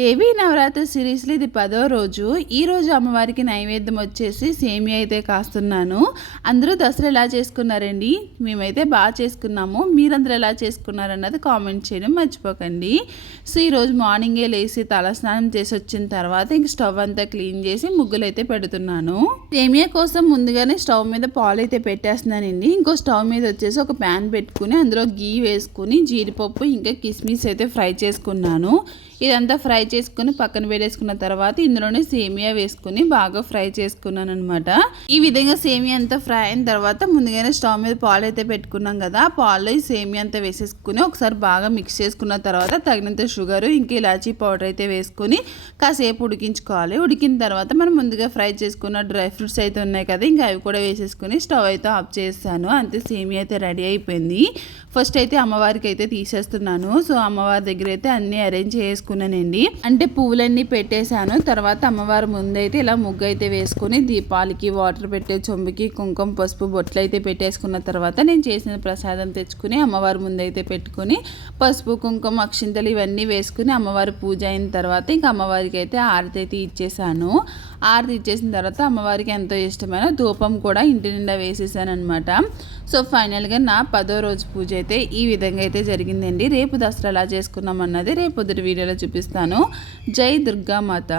దేవీ నవరాత్రి సిరీస్లో ఇది 10వ రోజు. ఈరోజు అమ్మవారికి నైవేద్యం వచ్చేసి సేమియా అయితే కాస్తున్నాను. అందరూ దసరా ఎలా చేసుకున్నారండి? మేమైతే బాగా చేసుకున్నాము. మీరందరూ ఎలా చేసుకున్నారన్నది కామెంట్ చేయడం మర్చిపోకండి. సో ఈరోజు మార్నింగే లేచి తలస్నానం చేసి వచ్చిన తర్వాత ఇంక స్టవ్ అంతా క్లీన్ చేసి ముగ్గులు అయితే పెడుతున్నాను. సేమియా కోసం ముందుగానే స్టవ్ మీద పాలు అయితే పెట్టేస్తున్నానండి. ఇంకో స్టవ్ మీద వచ్చేసి ఒక ప్యాన్ పెట్టుకుని అందులో గీ వేసుకుని జీడిపప్పు ఇంకా కిస్మిస్ అయితే ఫ్రై చేసుకున్నాను. ఇదంతా ఫ్రై చేసుకుని పక్కన పెట్టేసుకున్న తర్వాత ఇందులోనే సేమియా వేసుకుని బాగా ఫ్రై చేసుకున్నాను అనమాట. ఈ విధంగా సేమియా అంతా ఫ్రై అయిన తర్వాత ముందుగానే స్టవ్ మీద పాలు అయితే పెట్టుకున్నాం కదా, పాలు ఈ సేమియా అంతా వేసేసుకుని ఒకసారి బాగా మిక్స్ చేసుకున్న తర్వాత తగినంత షుగర్ ఇంకా ఇలాచీ పౌడర్ అయితే వేసుకుని కాసేపు ఉడికించుకోవాలి. ఉడికిన తర్వాత మనం ముందుగా ఫ్రై చేసుకున్న డ్రై ఫ్రూట్స్ అయితే ఉన్నాయి కదా, ఇంకా అవి కూడా వేసేసుకుని స్టవ్ అయితే ఆఫ్ చేస్తాను. అంతే సేమియా అయితే రెడీ అయిపోయింది. ఫస్ట్ అయితే అమ్మవారికి అయితే తీసేస్తున్నాను. సో అమ్మవారి దగ్గర అయితే అన్నీ అరేంజ్ చేసుకున్నానండి. అంటే పువ్వులన్నీ పెట్టేశాను. తర్వాత అమ్మవారి ముందైతే ఇలా ముగ్గు అయితే వేసుకుని దీపాలకి వాటర్ పెట్టే చొంబుకి కుంకుమ పసుపు బొట్లు అయితే పెట్టేసుకున్న తర్వాత నేను చేసిన ప్రసాదం తెచ్చుకుని అమ్మవారి ముందైతే పెట్టుకుని పసుపు కుంకుమ అక్షింతలు ఇవన్నీ వేసుకుని అమ్మవారి పూజ అయిన తర్వాత ఇంకా అమ్మవారికి అయితే ఆరతి అయితే ఇచ్చేసాను. ఆరతి ఇచ్చేసిన తర్వాత అమ్మవారికి ఎంతో ఇష్టమైన ధూపం కూడా ఇంటి నిండా వేసేసాను అనమాట. సో ఫైనల్గా నా 10వ రోజు పూజ అయితే ఈ విధంగా అయితే జరిగిందండి. రేపు దసరా ఎలా చేసుకున్నాం అన్నది రేపు పొద్దుటి వీడియోలో చూపిస్తాను. జై దుర్గా మాత.